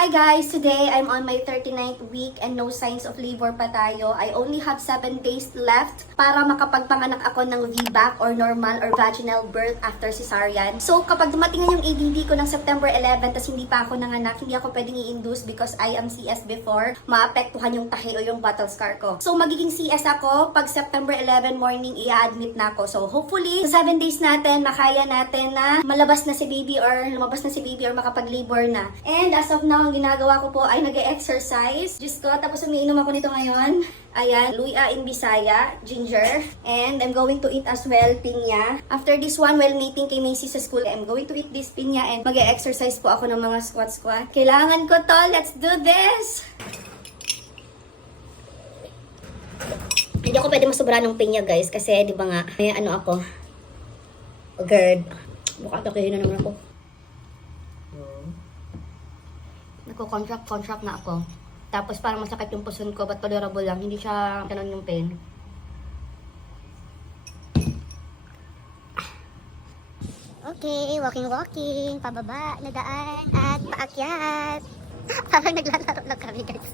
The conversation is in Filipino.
Hi guys! Today, I'm on my 39th week and no signs of labor pa tayo. I only have 7 days left para makapagpanganak ako ng VBAC or normal or vaginal birth after cesarean. So, kapag dumating na yung ADD ko ng September 11 tas hindi pa ako nanganak, hindi ako pwedeng i-induce because I am CS before, maapektuhan yung tahi o yung battle scar ko. So, magiging CS ako pag September 11 morning i-admit na ako. So, hopefully, sa 7 days natin, makaya natin na lumabas na si baby or makapag-labor na. And as of now, ang ginagawa ko po ay nag-exercise. Diyos ko, tapos umiinom ako nito ngayon. Ayan, luya in Bisaya, ginger. And I'm going to eat as well, pinya. After this one, while meeting kay Macy sa school, I'm going to eat this pinya and mag-exercise po ako ng mga squat. Kailangan ko to! Let's do this! Hindi ako pwede masubra ng pinya, guys, kasi di ba nga, may ano ako, GERD. Baka takihin na naman ako. Nagko-contract na ako. Tapos parang masakit yung puson ko, but tolerable lang. Hindi siya ganun yung pain. Okay, walking, pababa na daan at paakyat. Parang naglalaro lang kami, guys.